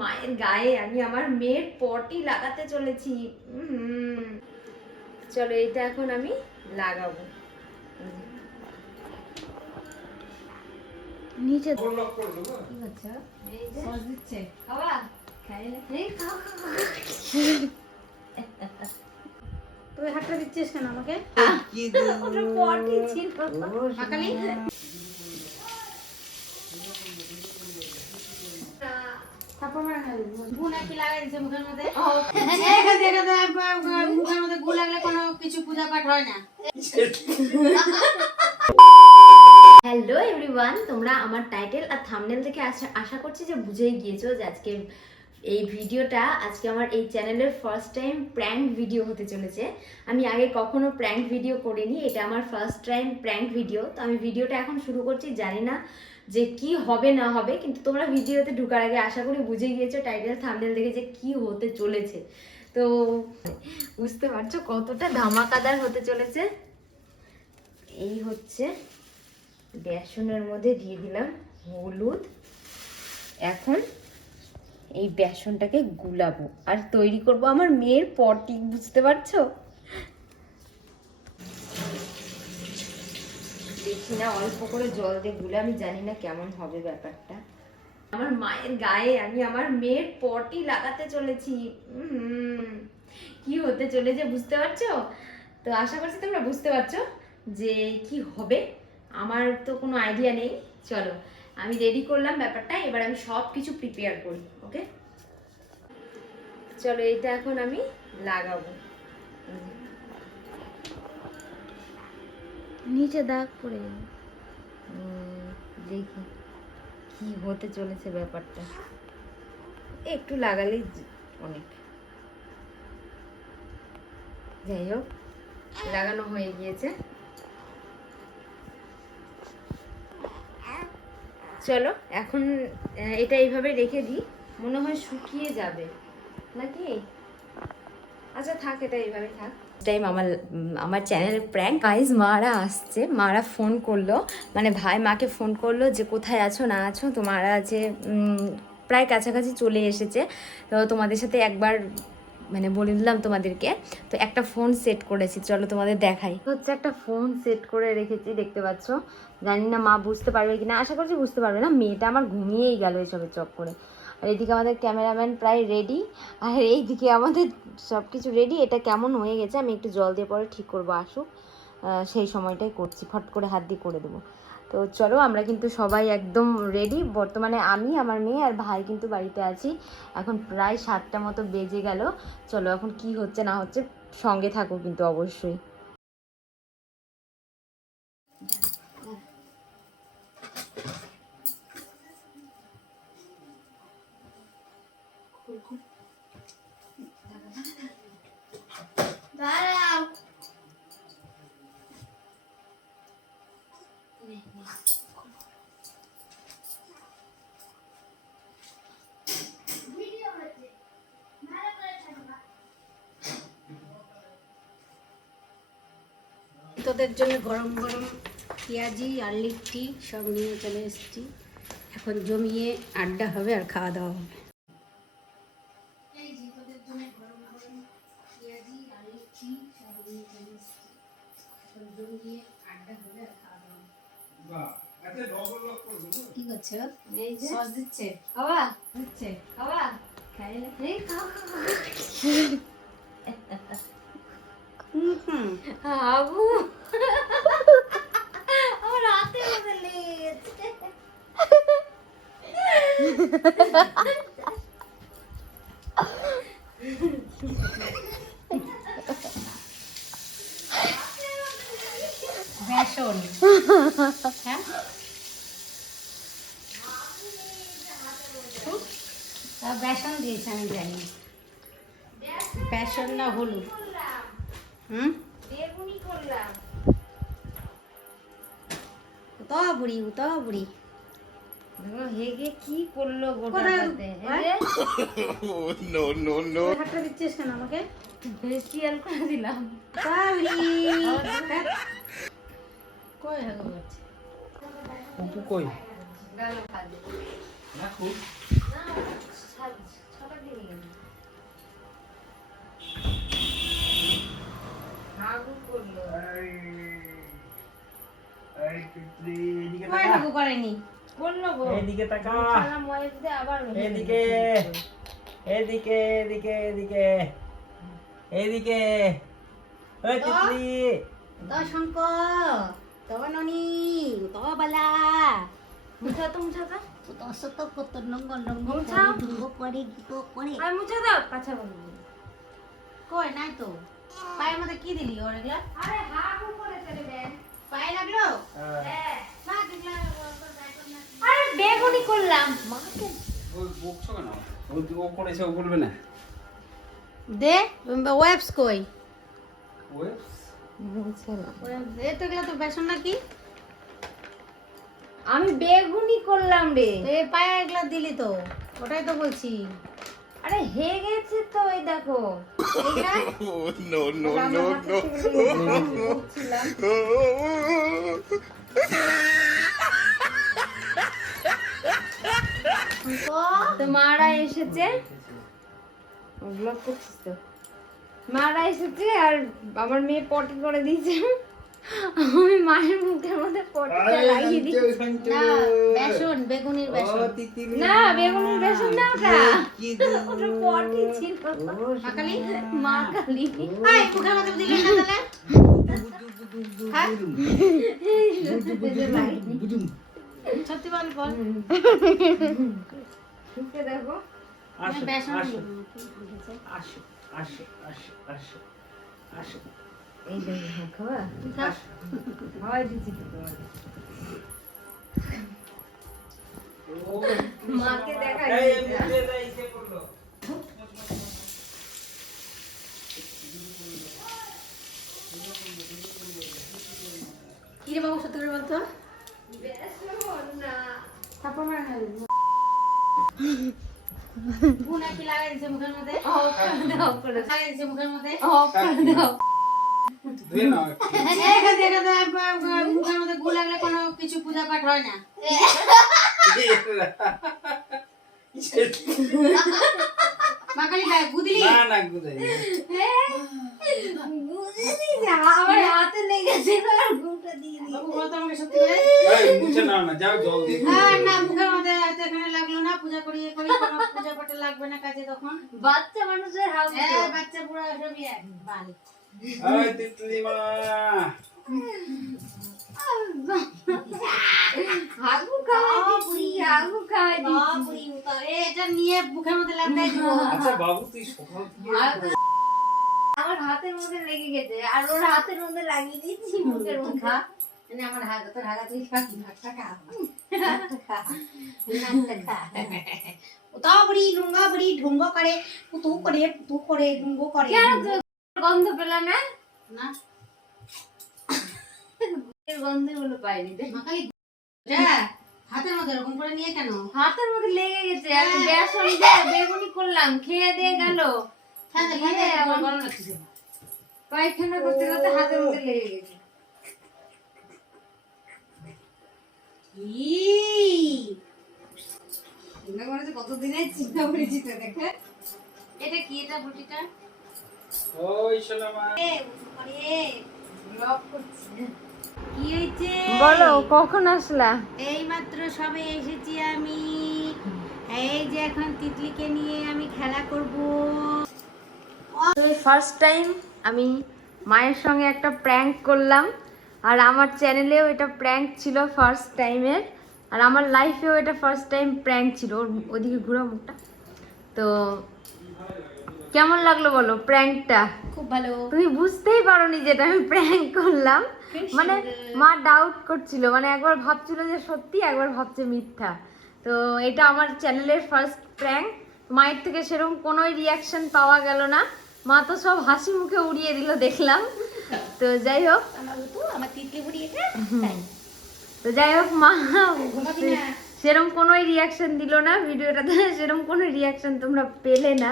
মায়ের গায়ে আমি আমার মেয়ের পটি লাগাতে চলেছি। চলো এটা এখন আমি লাগাবো। নিচে কি সস দিচ্ছে। খাওয়া খাও। তুই হাতটা দিচ্ছিস কেন আমাকে? ওটা পটি ছিল মাকালি থাপ্পড় মারা খাবি গু নাকি লাগাই দিছে মুখের মধ্যে? দেখে দেখে দে, ব- ব- মুখের মধ্যে গু লাগলে কোনো কিছু পূজা পাঠ হয় না। হ্যালো এভরিওয়ান তোমরা আমার টাইটেল আর থাম্বনেল থেকে আশা আশা করছি যে বুঝেই গিয়েছো যে আজকে এই ভিডিওটা আজকে আমার এই চ্যানেলের ফার্স্ট টাইম প্র্যাঙ্ক ভিডিও হতে চলেছে। আমি আগে কখনো প্র্যাঙ্ক ভিডিও করিনি এটা আমার ফার্স্ট টাইম প্র্যাঙ্ক ভিডিও তো আমি ভিডিওটা এখন শুরু করছি জানি না যে কি হবে না হবে, কিন্তু তোমরা ভিডিওতে ঢোকার আগে আশা করি বুঝে গিয়েছো টাইটেল থাম্বনেল দেখে যে কি হতে চলেছে। তো বুঝতে পারছ কতটা ধামাকাদার হতে চলেছে? এই হচ্ছে বেসনের মধ্যে দিয়ে দিলাম হলুদ। এখন এই বেসনটাকে গুলাবো। আর তৈরি করব আমার মেয়ের পটি বুঝতে পারছ? দেখি না, অল্প করে জল দিয়ে গুলে, আমি জানি না কেমন হবে ব্যাপারটা। আমার মায়ের গায়ে, আমি আমার মেয়ের পটি লাগাতে চলেছি। কি হতে চলেছে বুঝতে পারছ? তো আশা করছি তোমরা বুঝতে পারছ যে কি হবে। আমার তো কোনো আইডিয়া নেই। চলো, আমি রেডি করলাম ব্যাপারটা, এবার আমি সব কিছু প্রিপেয়ার করি ওকে চলো, এটা এখন আমি লাগাবো। নিচে দাগ পড়ে দেখি কি হতে চলেছে ব্যাপারটা। একটু লাগালেই অনেক। যাই হোক, লাগানো হয়ে গিয়েছে। চলো, এখন এটা এইভাবে রেখে দিই। মনে হয় শুকিয়ে যাবে। নাকি? আচ্ছা থাক, এটা এইভাবে থাক। টাইম আমার আমার চ্যানেলের প্র্যাঙ্ক গাইজ মারা আসছে, মারা ফোন করল মানে ভাই মাকে ফোন করল যে কোথায় আছো, না আছো, তো মারা যে প্রায় কাছাকাছি চলে এসেছে, তো তোমাদের সাথে একবার মানে বলে দিলাম তোমাদেরকে, তো একটা ফোন সেট করেছি, চলো তোমাদের দেখাই। হচ্ছে একটা ফোন সেট করে রেখেছি, দেখতে পাচ্ছ? জানি না মা বুঝতে পারবে কিনা, আশা করছি বুঝতে পারবে না, মেয়েটা আমার ঘুমিয়েই গেল এসবের চক করে আর এদিকে আমাদের ক্যামেরাম্যান প্রায় রেডি আর এইদিকে আমাদের সব কিছু রেডি এটা কেমন হয়ে গেছে আমি একটু জল দিয়ে পরে ঠিক করব, আসুক। সেই সময়টাই করছি। ফট করে হাত দিয়ে করে দেবো। তো চলো, আমরা কিন্তু সবাই একদম রেডি বর্তমানে আমি, আমার মেয়ে আর ভাই কিন্তু বাড়িতে আছি। এখন প্রায় সাতটা মতো বেজে গেল। চলো, এখন কি হচ্ছে না হচ্ছে সঙ্গে থাকো কিন্তু অবশ্যই। তোদের জন্য গরম গরম পেঁয়াজি আর লিট্টি সব নিয়ে চলে এসেছি। এখন জমিয়ে আড্ডা হবে আর খাওয়া দাওয়া হবে। এই যে তোদের জন্য গরম গরম পেঁয়াজি আর লিট্টি সব নিয়ে চলে এসেছি। এখন জমিয়ে আড্ডা হবে আর খাওয়া দাওয়া হবে। কি করছ? এই যে সস দিচ্ছে? খাওয়া দিচ্ছে খাওয়া খাইলে এই খাও খাও, খাও। হুম হুম। আবু। বেসন। হ্যাঁ? বেসন দিয়েছে আমি জানি। বেসন না হলুদ? হুম? বেগুনি করলাম। তবড়ি তবড়ি হেগে কি করল গোটাতে হ্যাঁ? No no no. হাতটা দিচ্ছিস কেন আমাকে? ফেসিয়াল করে দিলাম। পাবলি কই হাগো বাচ্চা কই? না খুব না ছটা দিয়ে গেল হাগু করল। সাজ এতটুকু করেনি। বলল গো এইদিকে তাকা। শালা ময়েস দিয়ে আবার এদিকে। এদিকে এদিকে এদিকে। এদিকে। ওই তিতলি তো শঙ্কর। তো ননি। তো বালা। মুছা তো মুছা দাও তো। সত কত নঙ্গ নঙ্গ মুছাও। ঢুঙ্গ করে গীত করে আর মুছা দাও কাঁচা বলব কই নাই তো। পায়ের মধ্যে কি দিলি ওর এগুলা আরে হাগু করে চলে দেন পায়ে লাগল? হ্যাঁ। আরে বেগুনি করলাম মাকে বকছো কেন ও- ও করেছে ও বলবে না দে ওয়েবস কই ওয়েবস এটা তো বেসন নাকি আমি বেগুনি করলাম রে এই পায়ে এগুলা দিলি তো ওটাই তো বলছি আরে হে গেছে তো এই দেখো এইটা Oh, no, no, তো মারা এসেছে। ব্লগ করছিস তো। মারা এসেছে আর আমার মেয়ে পটি করে দিয়েছে। আমি মায়ের মুখের মধ্যে পটিটা লাগিয়ে দিই না বেসন বেগুনির বেসন। না বেগুনের বেসন না ওটা। ওটা পটি ছিল। মাকালি মা কালী আই মুখের মধ্যে দিলি না তাহলে? হ্যাঁ? সত্যি বল বল। শুকে দেখো। আসো আসো। আসো আসো আসো আসো আসো। এই দেখো হ্যাঁ, খাবা? দিচ্ছি মাকে দেখাই এই দিয়েছে। মুখে দেয় সে করল। কি রে বাবু সত্যি করে বলতো? তারপর মারা কিছু পূজা পাঠ হয় না। মাকালি গায়ে গু না না গুদাই বুঝিনি না, আমার হাতে আর দিয়ে দিই। বাবু বলতো আমাকে সত্যি করে। এই মুছে নাও না যাও জল দিয়ে। না পূজা পাঠে লাগবে না কাজে তখন? বাচ্চা মানুষের হাত হ্যাঁ বাচ্চা পুরো সবই এক বাল। ওই তিতলি মা। হাগু হাগু। উতারে এটা নিয়ে মুখের মধ্যে লাগাই দিব আচ্ছা বাবু তুই সকাল আমার হাতের মধ্যে লেগে গেছে আর ওর হাতের মধ্যে লাগিয়ে দিচ্ছি মুখের মধ্যে। খা মানে আমার হাত তোর হাত তুই খা নাকটা খা নাকটা খা নাকটা খা উতা বড়ি লুঙ্গা বড়ি ঢুঙ্গো করে পুতু করে পুতু করে ঢুঙ্গো করে গন্ধ পেলা না না গন্ধগুলো পাইনি মাকালি হাতের মধ্যে এরকম করে নিয়ে কেন হাতের মধ্যে লেগে গেছে আমি বেসন দিয়ে বেগুনি করলাম খেয়ে দিয়ে গেল পায়খানা করতে করতে হাতের মধ্যে লেগে গেছে মনে করছে কতদিনের চিন্তা করেছি তো দেখে এটা কি এটা বুটিটা? ওই শোনা এ ব্লগ করছি কি হয়েছে? বলো কখন আসলা? এই মাত্র সবে এসেছি আমি। এই যে এখন তিতলিকে নিয়ে আমি খেলা করব। ফার্স্ট টাইম আমি মায়ের সঙ্গে একটা প্র্যাঙ্ক করলাম। আর আমার চ্যানেলেও এটা প্র্যাঙ্ক ছিল ফার্স্ট টাইমের আর আমার লাইফেও এটা ফার্স্ট টাইম প্র্যাঙ্ক ছিল ওর ওদিকে ঘুরো মুখটা। তো কেমন লাগল বলো প্র্যাঙ্কটা খুব ভালো। তুমি বুঝতেই পারোনি যেটা আমি প্র্যাঙ্ক করলাম। মানে মা ডাউট করছিল মানে একবার ভাবছিল যে সত্যি একবার ভাবছে মিথ্যা। তো এটা আমার চ্যানেলের ফার্স্ট প্র্যাঙ্ক মায়ের থেকে সেরকম কোনো রিয়াকশন পাওয়া গেল না। মা তো সব হাসি মুখে উড়িয়ে দিল দেখলাম। তো যাই হোক আমার তো আমার তিতলি বুড়ি এটা তো যাই হোক মা সেরকম কোনো রিয়াকশন দিল না ভিডিওটাতে সেরকম কোনো রিয়াকশন তোমরা পেলে না।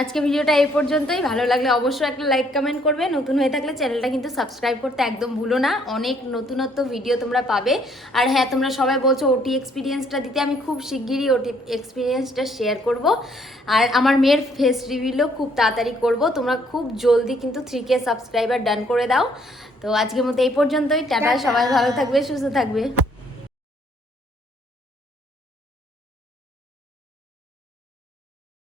আজকে ভিডিওটা এই পর্যন্তই। ভালো লাগলে অবশ্যই একটা লাইক কমেন্ট করবে। নতুন হয়ে থাকলে চ্যানেলটা কিন্তু সাবস্ক্রাইব করতে একদম ভুলো না। অনেক নতুনত্ব ভিডিও তোমরা পাবে। আর হ্যাঁ তোমরা সবাই বলছো ওটি এক্সপিরিয়েন্সটা দিতে। আমি খুব শিগগিরই ওটি এক্সপিরিয়েন্সটা শেয়ার করব। আর আমার মেয়ের ফেস রিভিলও খুব তাড়াতাড়ি করব। তোমরা খুব জলদি কিন্তু থ্রি কে সাবস্ক্রাইবার ডান করে দাও। তো আজকের মতো এই পর্যন্তই। টাটা। সবাই ভালো থাকবে সুস্থ থাকবে।